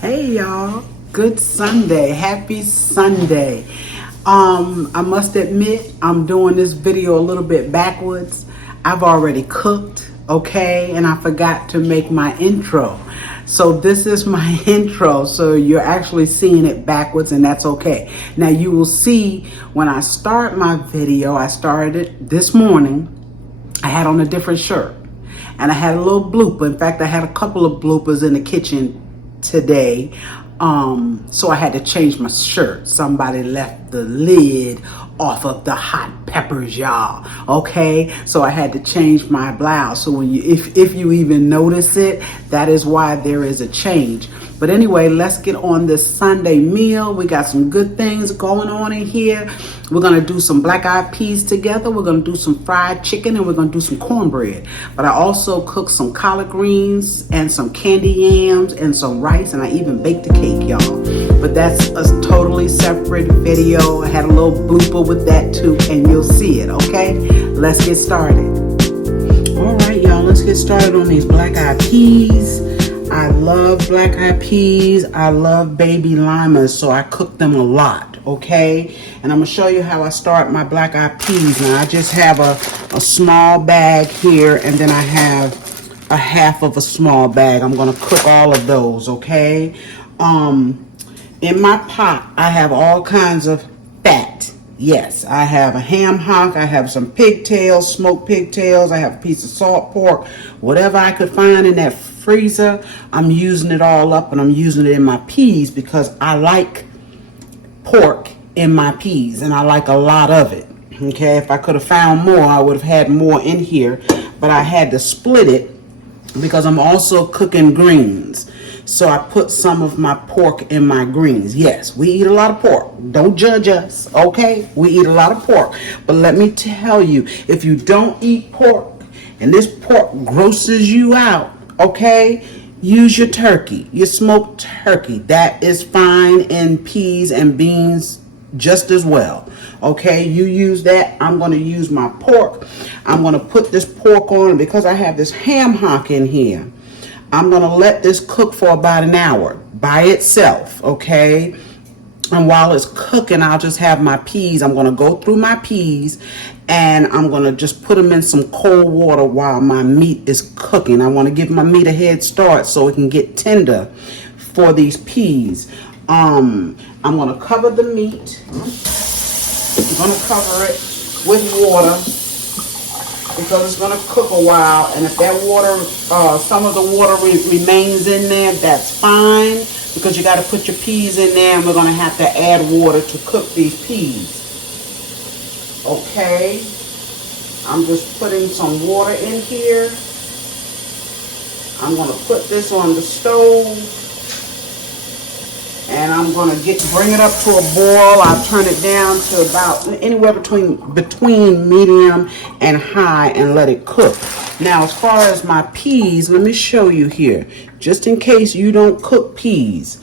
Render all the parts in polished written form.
Hey y'all, good Sunday, happy Sunday. I must admit I'm doing this video a little bit backwards. I've already cooked, okay, and I forgot to make my intro. So this is my intro, so you're actually seeing it backwards, and that's okay. Now you will see when I start my video, I started it this morning. I had on a different shirt and I had a little blooper. In fact, I had a couple of bloopers in the kitchen today. So I had to change my shirt. Somebody left the lid off of the hot peppers, y'all. Okay, so I had to change my blouse. So when if you even notice it, that is why there is a change. But anyway, let's get on this Sunday meal. We got some good things going on in here. We're gonna do some black-eyed peas together. We're gonna do some fried chicken, and we're gonna do some cornbread. But I also cooked some collard greens and some candy yams and some rice, and I even baked a cake, y'all. But that's a totally separate video. I had a little blooper with that too, and you'll see it, okay? Let's get started. All right, y'all, let's get started on these black-eyed peas. I love black-eyed peas. I love baby limas, so I cook them a lot, okay? And I'm gonna show you how I start my black-eyed peas. Now, I just have a small bag here, and then I have a half of a small bag. I'm gonna cook all of those, okay? In my pot, I have all kinds of fat. Yes, I have a ham hock, I have some pigtails, smoked pigtails, I have a piece of salt pork, whatever I could find in that freezer, I'm using it all up, and I'm using it in my peas because I like pork in my peas, and I like a lot of it. Okay, if I could have found more, I would have had more in here, but I had to split it because I'm also cooking greens. So I put some of my pork in my greens. Yes, we eat a lot of pork. Don't judge us, okay? We eat a lot of pork. But let me tell you, if you don't eat pork and this pork grosses you out, okay, use your turkey, your smoked turkey. That is fine in peas and beans just as well. Okay, you use that. I'm going to use my pork. I'm going to put this pork on because I have this ham hock in here. I'm going to let this cook for about an hour by itself, okay? And while it's cooking, I'll just have my peas. I'm going to go through my peas, and I'm going to just put them in some cold water while my meat is cooking. I want to give my meat a head start so it can get tender for these peas. I'm going to cover the meat. I'm going to cover it with water, because it's going to cook a while, and if that water, some of the water remains in there, that's fine, because you got to put your peas in there, and we're going to have to add water to cook these peas. Okay, I'm just putting some water in here. I'm going to put this on the stove, and I'm going to bring it up to a boil. I'll turn it down to about anywhere between medium and high, and let it cook. Now, as far as my peas, let me show you here, just in case you don't cook peas.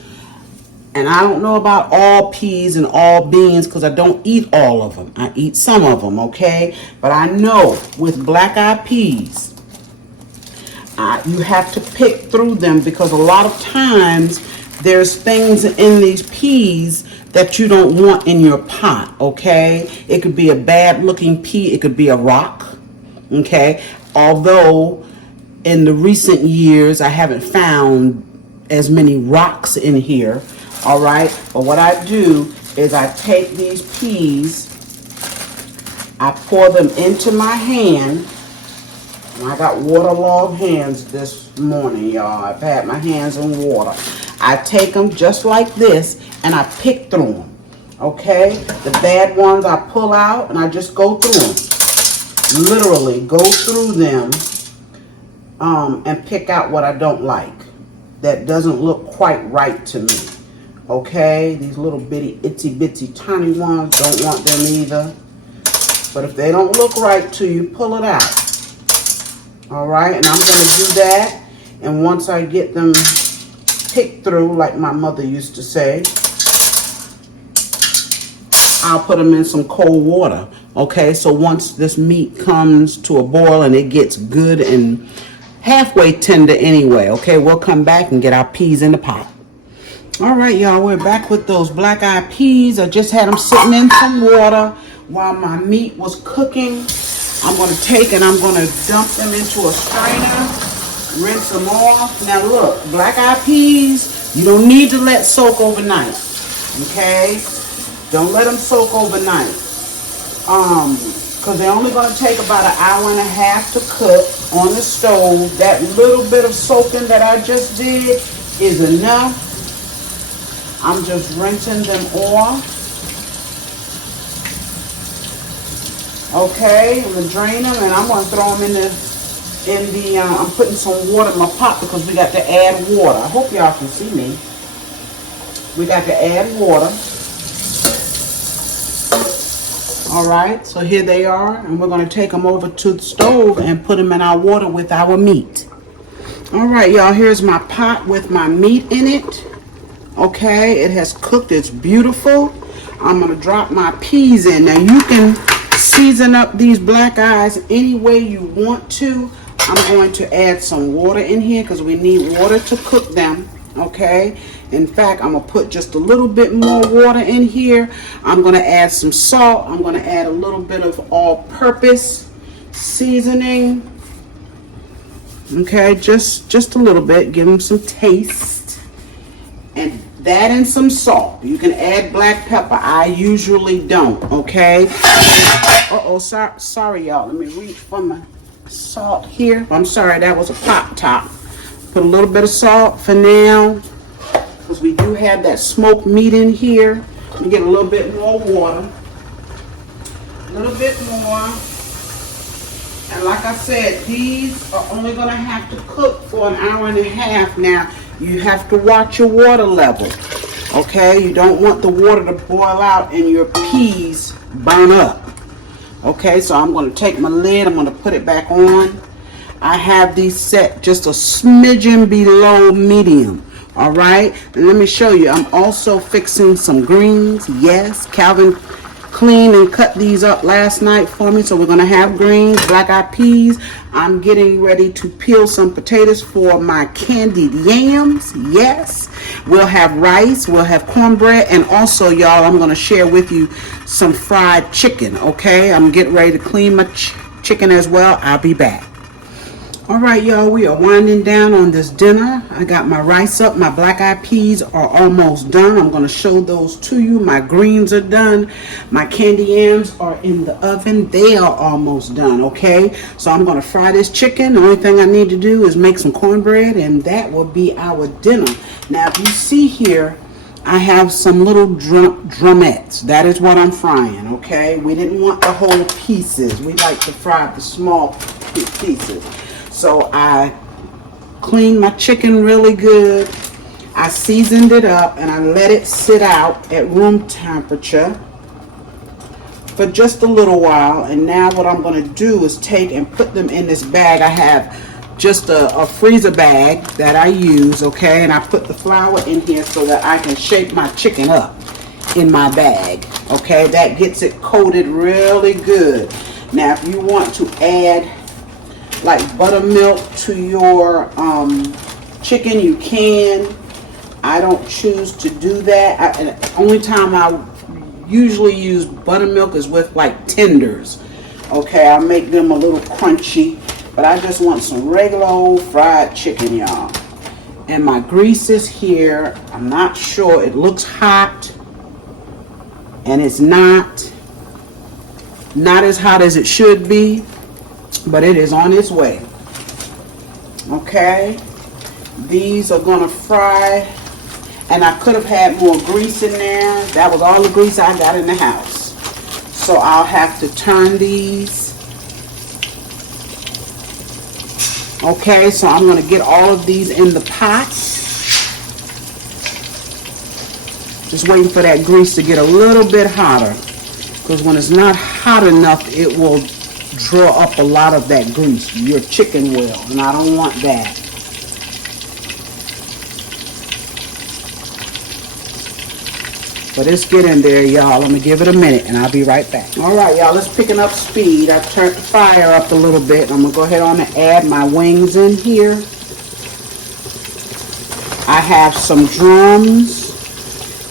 And I don't know about all peas and all beans, because I don't eat all of them. I eat some of them, okay? But I know with black-eyed peas, you have to pick through them, because a lot of times there's things in these peas that you don't want in your pot, okay? It could be a bad looking pea, it could be a rock, okay? Although in the recent years I haven't found as many rocks in here, all right? But what I do is I take these peas, I pour them into my hand, and I got waterlogged hands this morning, y'all. I've had my hands in water. I take them just like this, and I pick through them, okay? The bad ones I pull out, and I just go through them. Literally go through them and pick out what I don't like. That doesn't look quite right to me, okay? These little bitty, itsy bitsy tiny ones, don't want them either. But if they don't look right to you, pull it out. All right, and I'm going to do that. And once I get them picked through, like my mother used to say, I'll put them in some cold water. Okay, so once this meat comes to a boil and it gets good and halfway tender anyway, okay, we'll come back and get our peas in the pot. All right, y'all, we're back with those black-eyed peas. I just had them sitting in some water while my meat was cooking. I'm going to take and I'm going to dump them into a strainer, rinse them off. Now look, black-eyed peas, you don't need to let soak overnight, okay? Don't let them soak overnight, because they're only going to take about an hour and a half to cook on the stove. That little bit of soaking that I just did is enough. I'm just rinsing them off. Okay, I'm gonna drain them and I'm gonna throw them in the. I'm putting some water in my pot because we got to add water. I hope y'all can see me. We got to add water. All right, so here they are, and we're gonna take them over to the stove and put them in our water with our meat. All right, y'all. Here's my pot with my meat in it. Okay, it has cooked. It's beautiful. I'm gonna drop my peas in. Now you can season up these black eyes any way you want to. I'm going to add some water in here because we need water to cook them. Okay, in fact, I'm gonna put just a little bit more water in here. I'm gonna add some salt. I'm gonna add a little bit of all-purpose seasoning. Okay, just a little bit. Give them some taste. And that and some salt. You can add black pepper. I usually don't, okay? Uh-oh, sorry, y'all. Let me reach for my salt here. I'm sorry, that was a pop top. Put a little bit of salt for now, because we do have that smoked meat in here. Let me get a little bit more water. A little bit more. And like I said, these are only going to have to cook for an hour and a half. Now, you have to watch your water level, okay? You don't want the water to boil out and your peas burn up. Okay, so I'm going to take my lid, I'm going to put it back on. I have these set just a smidgen below medium, all right? And let me show you, I'm also fixing some greens. Yes, Calvin cleaned and cut these up last night for me, so we're going to have greens, black-eyed peas. I'm getting ready to peel some potatoes for my candied yams. Yes, we'll have rice, we'll have cornbread, and also, y'all, I'm going to share with you some fried chicken, okay? I'm getting ready to clean my chicken as well. I'll be back. All right, y'all, we are winding down on this dinner. I got my rice up. My black-eyed peas are almost done. I'm going to show those to you. My greens are done. My candy yams are in the oven. They are almost done, okay? So I'm going to fry this chicken. The only thing I need to do is make some cornbread, and that will be our dinner. Now, if you see here, I have some little drumettes. That is what I'm frying, okay? We didn't want the whole pieces. We like to fry the small pieces. So I cleaned my chicken really good. I seasoned it up and I let it sit out at room temperature for just a little while. And now what I'm going to do is take and put them in this bag. I have just a freezer bag that I use, okay? And I put the flour in here so that I can shape my chicken up in my bag, okay? That gets it coated really good. Now if you want to add like buttermilk to your chicken, you can. I don't choose to do that. The only time I usually use buttermilk is with like tenders. Okay, I make them a little crunchy, but I just want some regular old fried chicken, y'all. And my grease is here. I'm not sure. It looks hot, and it's not as hot as it should be. But it is on its way. Okay, these are gonna fry, and I could have had more grease in there. That was all the grease I got in the house. So I'll have to turn these. Okay, so I'm gonna get all of these in the pot. Just waiting for that grease to get a little bit hotter, because when it's not hot enough, it will draw up a lot of that grease. Your chicken will, and I don't want that. But it's getting there, y'all. I'm gonna give it a minute and I'll be right back. All right, y'all, it's picking up speed. I turned the fire up a little bit. I'm gonna go ahead on and add my wings in here. I have some drums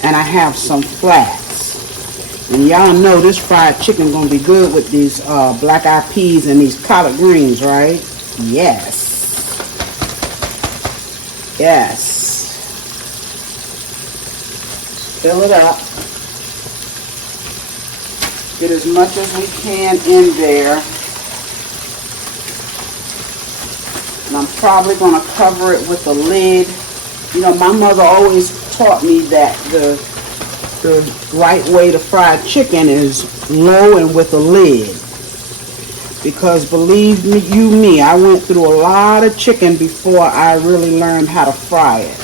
and I have some flats. And y'all know this fried chicken gonna be good with these black eyed peas and these collard greens, right? Yes. Yes. Fill it up. Get as much as we can in there. And I'm probably going to cover it with a lid. You know, my mother always taught me that the right way to fry chicken is low and with a lid. Because believe me, I went through a lot of chicken before I really learned how to fry it.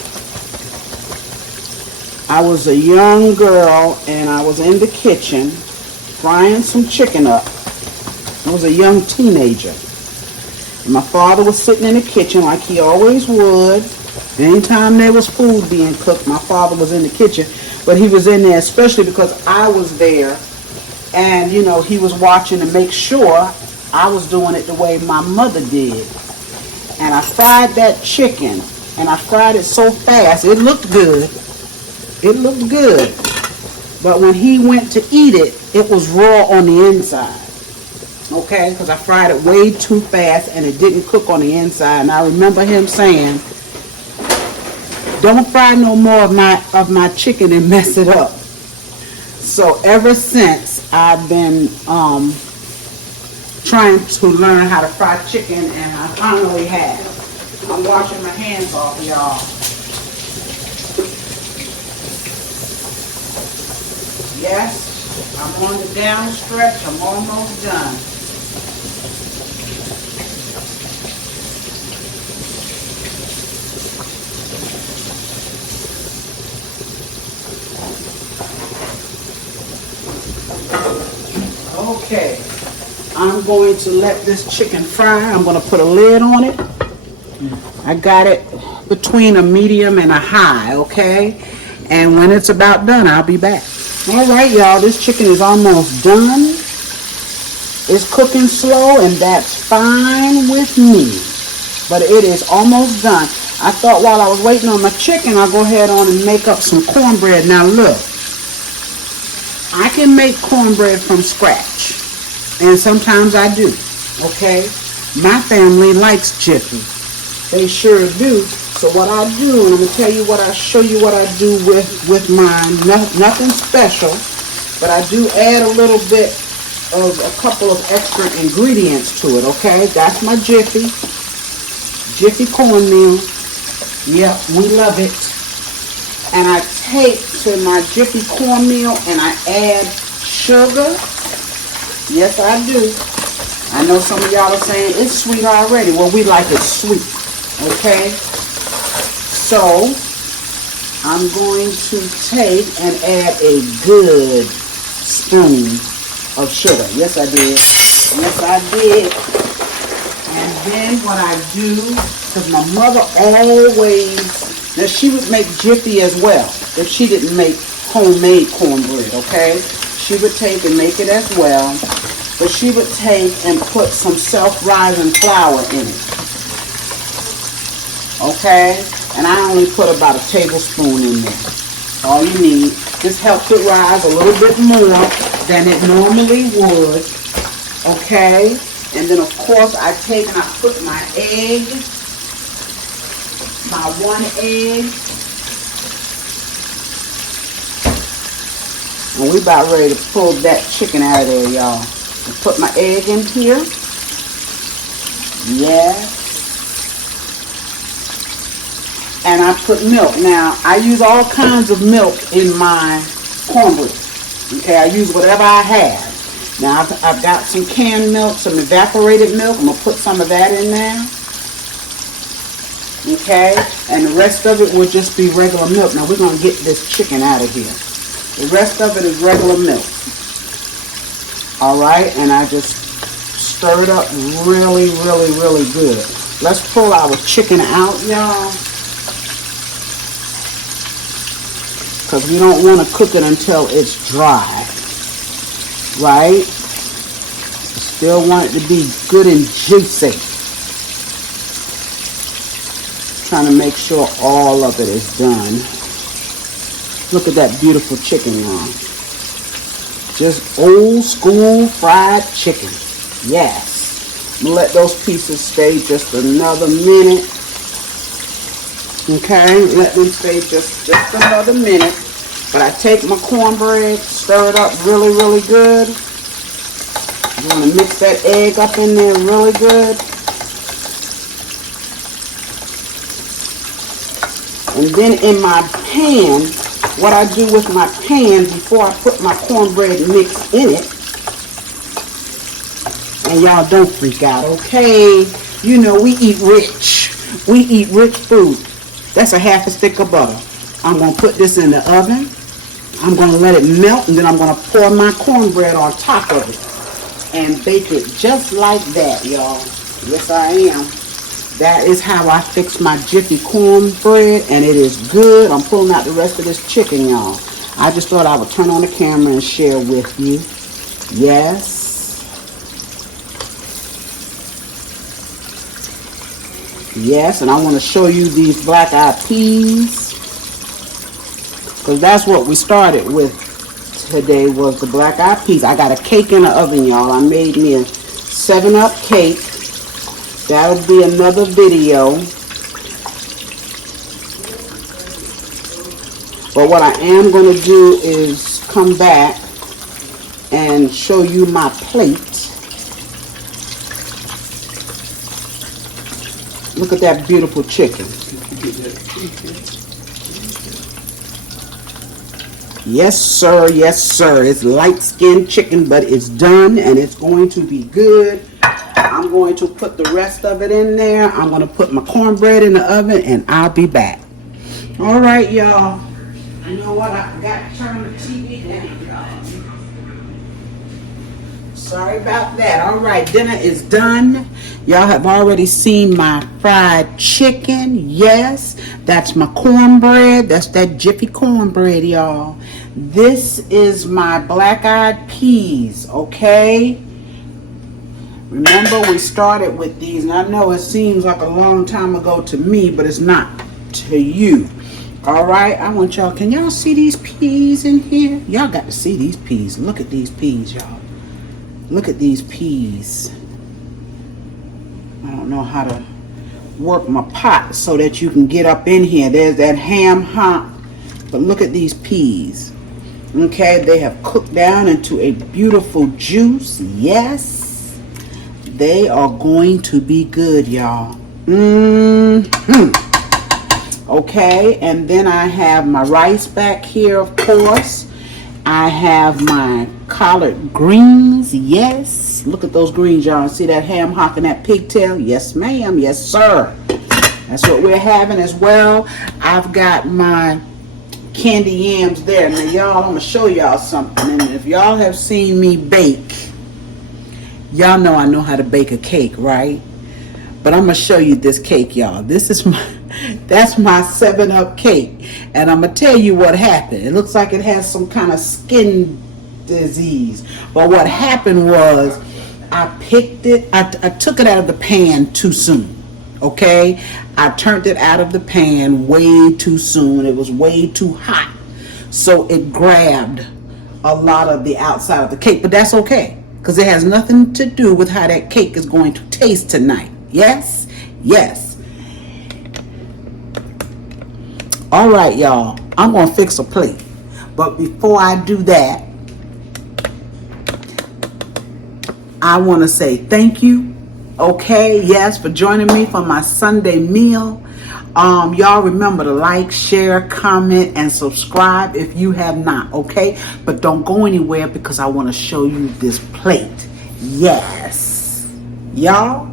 I was a young girl and I was in the kitchen frying some chicken up. I was a young teenager. And my father was sitting in the kitchen like he always would. Anytime there was food being cooked, my father was in the kitchen. But he was in there especially because I was there. And, you know, he was watching to make sure I was doing it the way my mother did. And I fried that chicken. And I fried it so fast. It looked good. It looked good. But when he went to eat it, it was raw on the inside. Okay? Because I fried it way too fast and it didn't cook on the inside. And I remember him saying, don't fry no more of my chicken and mess it up. So ever since, I've been trying to learn how to fry chicken, and I finally have. I'm washing my hands off, y'all. Yes, I'm on the down stretch. I'm almost done. Okay, I'm going to let this chicken fry. I'm going to put a lid on it. I got it between a medium and a high, okay? And when it's about done, I'll be back. All right, y'all, this chicken is almost done. It's cooking slow, and that's fine with me. But it is almost done. I thought while I was waiting on my chicken, I'll go ahead on and make up some cornbread. Now, look. I can make cornbread from scratch, and sometimes I do, okay? My family likes Jiffy. They sure do. So what I do, and I'm going to tell you what I show you what I do with mine. Nothing special, but I do add a little bit of a couple of extra ingredients to it, okay? That's my Jiffy cornmeal. Yep, we love it. And I take to my Jiffy cornmeal and I add sugar. Yes, I do. I know some of y'all are saying it's sweet already. Well, we like it sweet, okay? So, I'm going to take and add a good spoon of sugar. Yes, I did. Yes, I did. And then what I do, because my mother always, now she would make Jiffy as well if she didn't make homemade cornbread, okay? She would take and make it as well, but she would take and put some self-rising flour in it, okay? And I only put about a tablespoon in there. All you need. This helps it rise a little bit more than it normally would, okay? And then of course I take and I put my egg, my one egg. And we about ready to pull that chicken out of there, y'all. Put my egg in here. Yes. And I put milk. Now, I use all kinds of milk in my cornbread. Okay, I use whatever I have. Now, I've got some canned milk, some evaporated milk. I'm going to put some of that in there. Okay, and the rest of it will just be regular milk. Now, we're going to get this chicken out of here. The rest of it is regular milk. All right, and I just stir it up really, really, really good. Let's pull our chicken out, y'all. Because we don't want to cook it until it's dry. Right? Still want it to be good and juicy. Trying to make sure all of it is done. Look at that beautiful chicken, y'all. Just old school fried chicken. Yes. I'm gonna let those pieces stay just another minute. Okay, let them stay just another minute. But I take my cornbread, stir it up really, really good. I'm gonna mix that egg up in there really good. And then in my pan, what I do with my pan before I put my cornbread mix in it, and y'all don't freak out, okay? You know, we eat rich. We eat rich food. That's a half a stick of butter. I'm going to put this in the oven. I'm going to let it melt, and then I'm going to pour my cornbread on top of it and bake it just like that, y'all. Yes, I am. That is how I fix my Jiffy cornbread, and it is good. I'm pulling out the rest of this chicken, y'all. I just thought I would turn on the camera and share with you. Yes. Yes, and I want to show you these black-eyed peas, because that's what we started with today, was the black-eyed peas. I got a cake in the oven, y'all. I made me a 7-Up cake. That'll be another video. But what I am going to do is come back and show you my plate. Look at that beautiful chicken. Yes, sir. Yes, sir. It's light-skinned chicken, but it's done, and it's going to be good. I'm going to put the rest of it in there. I'm going to put my cornbread in the oven, and I'll be back. All right, y'all. You know what? I forgot to turn the TV down, y'all. Sorry about that. All right, dinner is done. Y'all have already seen my fried chicken. Yes, that's my cornbread. That's that Jiffy cornbread, y'all. This is my black-eyed peas, okay? Remember, we started with these, and I know it seems like a long time ago to me, but it's not to you. All right, I want y'all, can y'all see these peas in here? Y'all got to see these peas. Look at these peas, y'all. Look at these peas. I don't know how to work my pot so that you can get up in here. There's that ham hock, but look at these peas. Okay, they have cooked down into a beautiful juice. Yes. They are going to be good, y'all. Okay, and then I have my rice back here, of course. I have my collard greens. Yes, look at those greens, y'all. See that ham hock and that pigtail? Yes, ma'am. Yes, sir. That's what we're having as well. I've got my candy yams there. Now, y'all, I'm going to show y'all something. And if y'all have seen me bake, y'all know I know how to bake a cake, right? But I'm going to show you this cake, y'all. This is that's my 7-Up cake. And I'm going to tell you what happened. It looks like it has some kind of skin disease. But what happened was I picked it, I took it out of the pan too soon. Okay? I turned it out of the pan way too soon. It was way too hot. So it grabbed a lot of the outside of the cake. But that's okay, because it has nothing to do with how that cake is going to taste tonight. Yes? Yes. All right, y'all. I'm going to fix a plate. But before I do that, I want to say thank you. Okay, yes, for joining me for my Sunday meal. Y'all remember to like, share, comment, and subscribe if you have not, okay? But don't go anywhere, because I want to show you this plate. Yes. Y'all,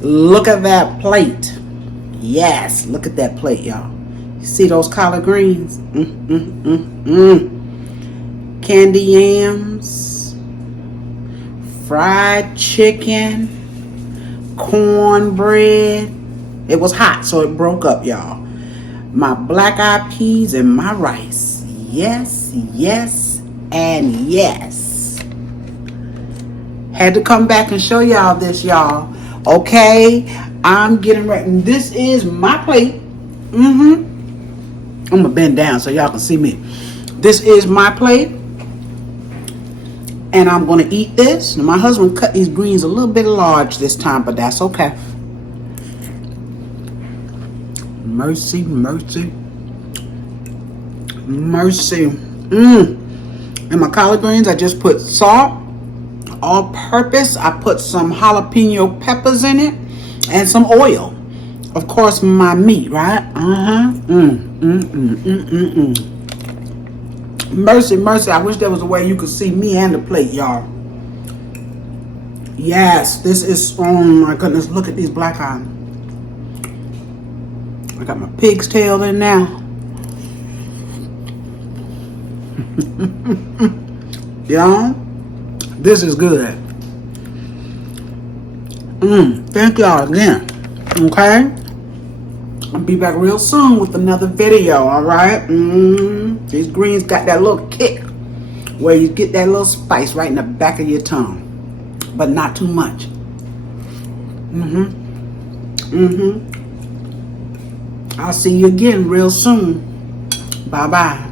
look at that plate. Yes, look at that plate, y'all. You see those collard greens? Candy yams, fried chicken, cornbread. It was hot, so it broke up, y'all. My black-eyed peas and my rice. Yes, yes, and yes. Had to come back and show y'all this, y'all. Okay, I'm getting ready. This is my plate. I'm gonna bend down so y'all can see me. This is my plate, and I'm gonna eat this. Now, my husband cut these greens a little bit large this time, but that's okay. Mercy, mercy, mercy. And my collard greens, I just put salt, all purpose. I put some jalapeno peppers in it and some oil. Of course, my meat, right? Mercy, mercy. I wish there was a way you could see me and the plate, y'all. Yes, this is, oh my goodness, look at these black eyes. I got my pig's tail in now. Y'all, this is good. Thank y'all again. Okay? I'll be back real soon with another video, alright? These greens got that little kick where you get that little spice right in the back of your tongue. But not too much. I'll see you again real soon. Bye-bye.